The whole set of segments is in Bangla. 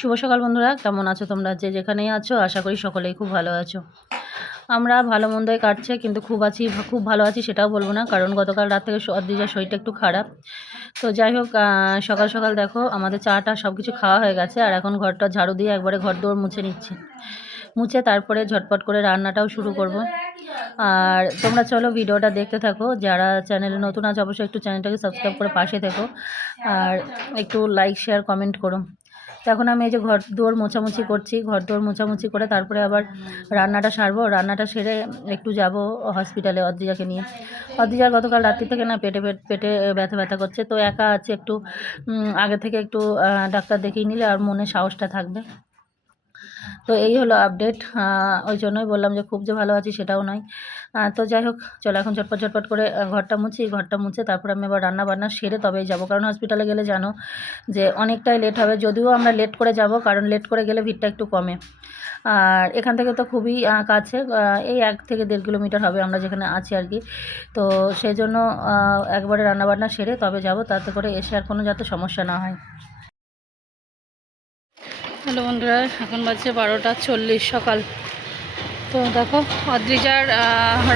শুভ সকাল বন্ধুরা, কেমন আছো তোমরা? যে যেখানেই আছো আশা করি সকলেই খুব ভালো আছো। আমরা ভালো মন্দই কাটছে, কিন্তু খুব ভালো আছি সেটাও বলবো না, কারণ গতকাল রাত থেকে অদ্রিজার শরীরটা একটু খারাপ। তো যাই হোক, সকাল সকাল দেখো আমাদের চাটা সব কিছু খাওয়া হয়ে গেছে, আর এখন ঘরটা ঝাড়ু দিয়ে একবারে ঘর দৌড় মুছে নিচ্ছি। মুছে তারপরে ঝটপট করে রান্নাটাও শুরু করব। আর তোমরা চলো ভিডিওটা দেখতে থাকো। যারা চ্যানেলে নতুন আছে অবশ্যই একটু চ্যানেলটাকে সাবস্ক্রাইব করে পাশে থেকো, আর একটু লাইক শেয়ার কমেন্ট করো। তো এখন আমি এই যে ঘর দুয়ার মোছামুছি করছি, ঘর দুয়ার মোছামুছি করে তারপরে আবার রান্নাটা সারবো। রান্নাটা সেরে একটু যাব হসপিটালে অদ্রিজাকে নিয়ে। অদ্রিজার গতকাল রাত্রি থেকে না পেটে ব্যথা করছে, তো একা আছে একটু, আগে থেকে একটু ডাক্তার দেখিয়ে নিলে আর মনে সাহসটা থাকবে। তো এই হলো আপডেট। ওই জন্যই বললাম যে খুব যে ভালো আছি সেটাও নয়। তো যাই হোক, চলো এখন ঝটপট করে ঘরটা মুছে তারপর আমি আবার রান্না বান্না সেরে তবেই যাব, কারণ হসপিটালে গেলে জানো যে অনেকটাই লেট হবে। যদিও আমরা লেট করে যাব, কারণ লেট করে গেলে ভিড়টা একটু কমে। আর এখান থেকে তো খুবই কাছে, এই 1 থেকে 1.5 কিলোমিটার হবে আমরা যেখানে আছি আর কি। তো সেই জন্য একবারে রান্নাবান্না সেরে তবে যাব, তাতে করে এসে আর কোনো যাতে সমস্যা না হয়। হ্যালো বন্ধুরা, এখন বাজছে 12:40 সকাল। তো দেখো অদ্রিজার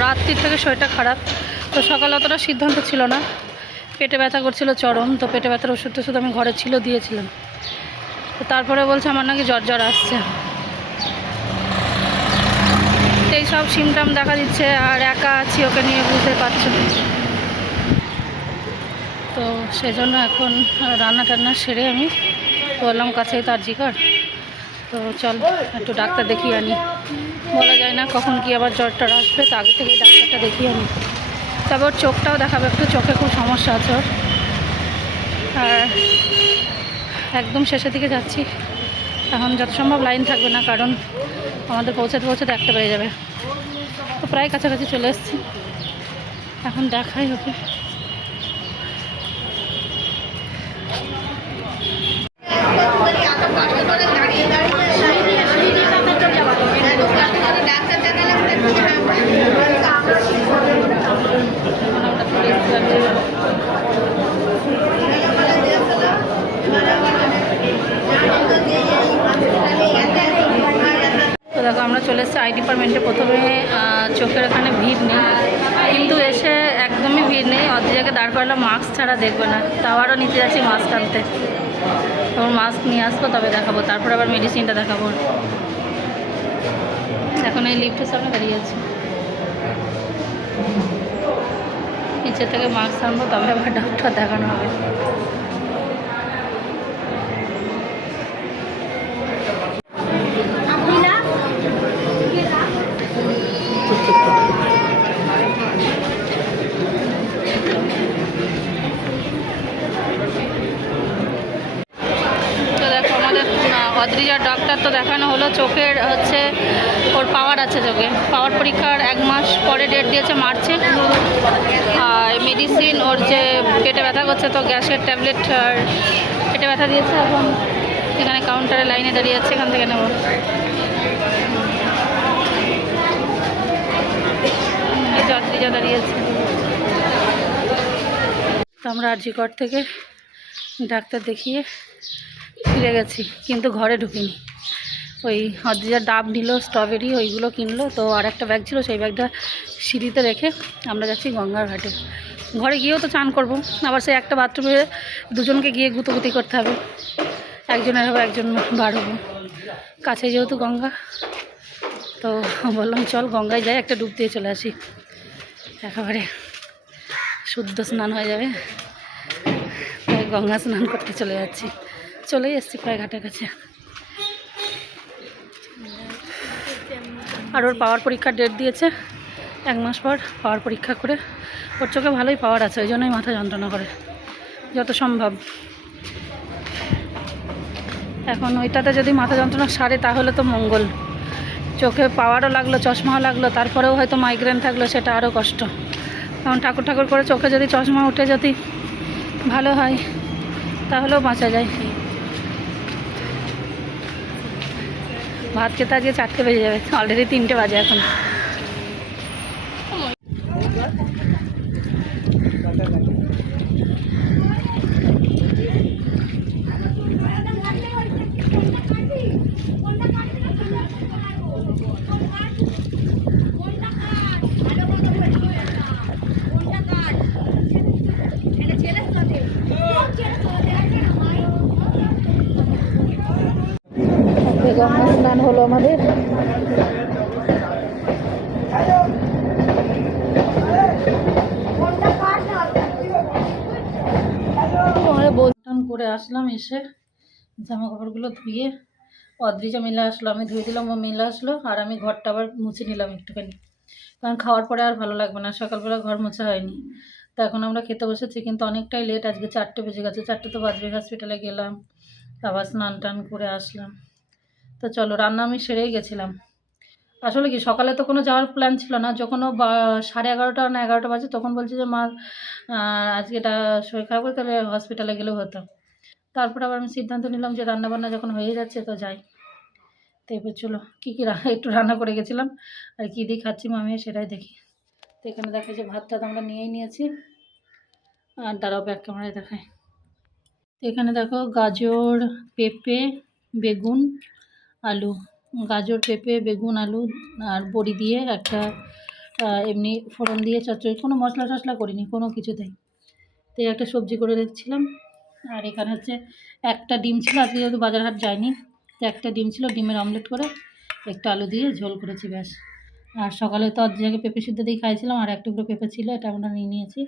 রাত্রি থেকে শরীরটা খারাপ, তো সকালে অতটা সিদ্ধান্ত ছিল না। পেটে ব্যথা করছিল চরম, তো পেটে ব্যথার ওষুধ আমি ঘরে দিয়েছিলাম। তো তারপরে বলছে আমার নাকি জ্বর আসছে, এই সব সিমটম দেখা দিচ্ছে। আর একা আছি ওকে নিয়ে, বুঝতে পারছো। তো সেজন্য এখন রান্না টান্না সেরে আমি বললাম কাছেই তো আরজিকর, তো চল একটু ডাক্তার দেখিয়ে আনি। বলা যায় না কখন কি আবার জ্বরটা আসবে, তো আগে থেকেই ডাক্তারটা দেখিয়ে আনি। তবে ওর চোখটাও দেখাবে, একটু চোখে খুব সমস্যা আছে ওর। আর একদম শেষের দিকে যাচ্ছি, এখন যত সম্ভব লাইন থাকবে না, কারণ আমাদের পৌঁছাতে 1টা বেজে যাবে। তো প্রায় কাছাকাছি চলে এসেছি, এখন দেখাই ওকে। তো দেখো আমরা চলে এসেছি আই ডিপার্টমেন্টে। প্রথমে চোখের এখানে ভিড় নেই, কিন্তু এসে একদমই ভিড় নেই। অদ্রিজাকে দাঁড় করালাম, মাস্ক ছাড়া দেখবে না, তাও আরও নিতে যাচ্ছি মাস্ক আনতে। তখন মাস্ক নিয়ে আসবো তবে দেখাবো, তারপর আবার মেডিসিনটা দেখাবো। এখন এই লিফটের সামনে দাঁড়িয়ে আছি, নিচে থেকে মাস্ক আনবো তবে আবার ডক্টর দেখানো হবে। অদ্রিজার ডাক্তার তো দেখানো হলো, চোখের হচ্ছে ওর পাওয়ার আছে, চোখে পাওয়ার পরীক্ষার 1 মাস পরে ডেট দিয়েছে মার্চে। আর মেডিসিন ওর যে পেটে ব্যথা করছে, তো গ্যাসের ট্যাবলেট আর পেটে ব্যথা দিয়েছে। এখন এখানে কাউন্টারে লাইনে দাঁড়িয়ে যাচ্ছে, এখান থেকে নেব। এই যে অদ্রিজা দাঁড়িয়েছে। তো আমরা আরজিকর থেকে ডাক্তার দেখিয়ে ফিরে গেছি, কিন্তু ঘরে ঢুকিনি। ওই অদ্রিজার ডাব নিল, স্ট্রবেরি ওইগুলো কিনলো, তো আর একটা ব্যাগ ছিল, সেই ব্যাগটা সিঁড়িতে রেখে আমরা যাচ্ছি গঙ্গার ঘাটে। ঘরে গিয়েও তো চান করবো, আবার সেই একটা বাথরুমে দুজনকে গিয়ে গুতোগুতি করতে হবে, একজনের হবে একজন বার হবো। কাছে যেহেতু গঙ্গা, তো বললাম চল গঙ্গায় যাই, একটা ডুব দিয়ে চলে আসি, একেবারে শুদ্ধ স্নান হয়ে যাবে। তাই গঙ্গা স্নান করতে চলে যাচ্ছি, চলেই এসছি প্রায় ঘাটের কাছে। আর ওর পাওয়ার পরীক্ষার ডেট দিয়েছে 1 মাস পর পাওয়ার পরীক্ষা করে। ওর চোখে ভালোই পাওয়ার আছে, ওই জন্যই মাথা যন্ত্রণা করে যত সম্ভব। এখন ওইটাতে যদি মাথা যন্ত্রণা সারে তাহলে তো মঙ্গল। চোখে পাওয়ারও লাগলো, চশমাও লাগলো, তারপরেও হয়তো মাইগ্রেন থাকলো, সেটা আরও কষ্ট। কারণ ঠাকুর করে চোখে যদি চশমা উঠে যদি ভালো হয় তাহলেও বাঁচা যায়। ভাত খেতে আজকে 4টে বেজে যাবে, অলরেডি 3টে বাজে এখন। গঙ্গা স্নান হলো আমাদের। স্নান করে আসলাম, এসে জামা কাপড়গুলো ধুয়ে অদ্রিজা মিলে আসলো, আমি ধুয়ে দিলাম, ও মিলে আসলো, আর আমি ঘরটা আবার মুছে নিলাম একটুখানি, কারণ খাওয়ার পরে আর ভালো লাগবে না, সকালবেলা ঘর মোছা হয়নি। তো এখন আমরা খেতে বসেছি, কিন্তু অনেকটাই লেট, আজকে 4টে বেজে গেছে, 4টে তো বাজবে। হসপিটালে গেলাম, আবার স্নান টান করে আসলাম। তো চলো, রান্না আমি সেরেই গেছিলাম। আসলে কি সকালে তো কোনো যাওয়ার প্ল্যান ছিল না, যখন ও 11:30 না 11টা বাজে, তখন বলছে যে মা আজকে এটা শরীর খারাপ করে, তাহলে হসপিটালে গেলেও হতো। তারপর আবার আমি সিদ্ধান্ত নিলাম যে রান্নাবান্না যখন হয়ে যাচ্ছে তো যাই। তো এবার চলো কী কী একটু রান্না করে গেছিলাম, আর কী দিয়ে খাচ্ছি মামি সেটাই দেখি। তো এখানে দেখা যে ভাতটা তো আমরা নিয়েই নিয়েছি, আর দাঁড়াও ব্যাক ক্যামেরায় দেখায়। তো এখানে দেখো গাজর, পেঁপে, বেগুন, আলু, গাজর, পেঁপে, বেগুন, আলু আর বড়ি দিয়ে একটা এমনি ফোড়ন দিয়ে চচ্চড়ি, কোনো মশলা টশলা করিনি কোনো কিছুতেই। তো এই একটা সবজি করে রেখেছিলাম। আর এখানে হচ্ছে একটা ডিম ছিল, আজকে যেহেতু বাজার হাট যায়নি, তো একটা ডিম ছিল, ডিমের অমলেট করে একটা আলু দিয়ে ঝোল করেছি ব্যাস। আর সকালে তো অর্ধেক পেঁপে সিদ্ধ দিয়ে খাইছিলাম, আর এক টুকরো পেঁপে ছিল, এটা আমরা নিয়ে নিয়েছি।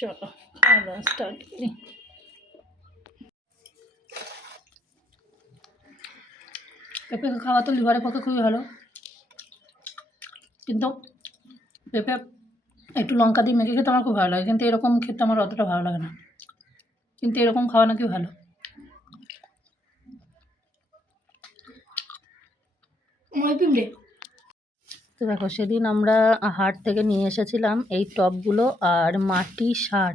চলো খাওয়া দাওয়া স্টার্ট করি। পেঁপে খাওয়া তো লিভারের পক্ষে খুবই ভালো, কিন্তু পেঁপে একটু লঙ্কা দিয়ে মেখে খেতে আমার খুব ভালো লাগে, কিন্তু এরকম খেতে আমার অতটা ভালো লাগে না, কিন্তু এরকম খাওয়া নাকি ভালো। তো দেখো, সেদিন আমরা হাট থেকে নিয়ে এসেছিলাম এই টবগুলো আর মাটি সার।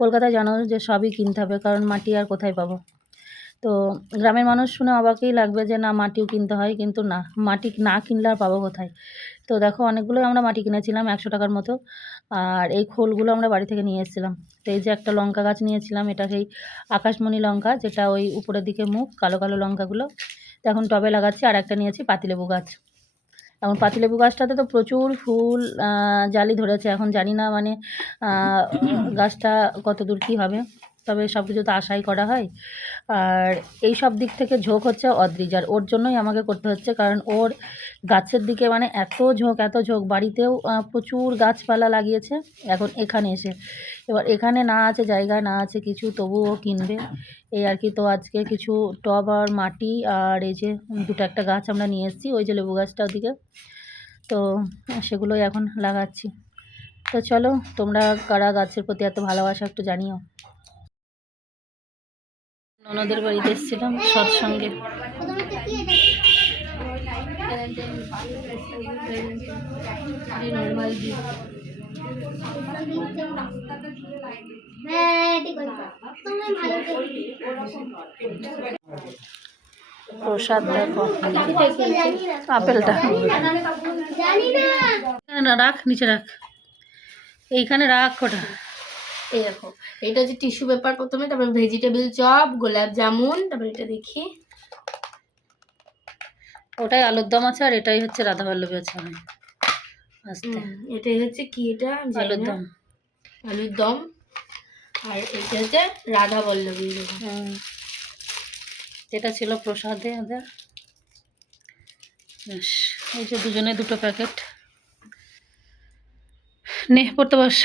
কলকাতায় জানো যে সবই কিনতে হবে, কারণ মাটি আর কোথায় পাবো। তো গ্রামের মানুষ শুনে অবাকই লাগবে যে না মাটিও কিনতে হয়, কিন্তু না, মাটি না কিনলে আর পাবো কোথায়। তো দেখো অনেকগুলোই আমরা মাটি কিনেছিলাম 100 টাকার মতো, আর এই খোলগুলো আমরা বাড়ি থেকে নিয়ে এসেছিলাম। তো এই যে একটা লঙ্কা গাছ নিয়েছিলাম, এটা সেই আকাশমণি লঙ্কা, যেটা ওই উপরের দিকে মুখ, কালো কালো লঙ্কাগুলো। তো এখন টবে লাগাচ্ছি। আর একটা নিয়েছি পাতিলেবু গাছ। এখন পাতিলেবু গাছটাতে তো প্রচুর ফুল জালি ধরেছে, এখন জানি না মানে গাছটা কত দূর কী হবে, তবে সব কিছু তো আশাই করা হয়। আর এই সব দিক থেকে ঝোঁক হচ্ছে অদ্রিজার, ওর জন্যই আমাকে করতে হচ্ছে, কারণ ওর গাছের দিকে মানে এত ঝোঁক, বাড়িতেও প্রচুর গাছপালা লাগিয়েছে, এখন এখানে এসে এবার এখানে না আছে জায়গায়, না আছে কিছু, তবুও কিনবে এই আর কি। তো আজকে কিছু টব আর মাটি আর এই যে একটা গাছ আমরা নিয়ে এসেছি, ওই যে লেবু গাছটা ওদিকে, তো সেগুলোই এখন লাগাচ্ছি। তো চলো, তোমরা কারা গাছের প্রতি এত ভালোবাসা একটু জানিও। ননদের বাড়িতে এসেছিলাম সৎসঙ্গে। প্রসাদ দেখো, আপেলটা রাখ, নিচে রাখ, এইখানে রাখ ওটা। এই দেখো, এটা হচ্ছে টিস্যু পেপার প্রথমে, তারপর ভেজিটেবল চপ, গোলাপ জামুন, তারপর এটা দেখি, ওটাই আলুর দম আছে, আর এটাই হচ্ছে রাধা বল্লভী আছে। আস্তে, এটাই হচ্ছে কি, এটা আলুর দম, আলুর দম, আর এটা হচ্ছে রাধা বল্লভী। এটা ছিল প্রসাদে ওদের। এই যে দুজনে দুটো প্যাকেট নে, পড়তে বস।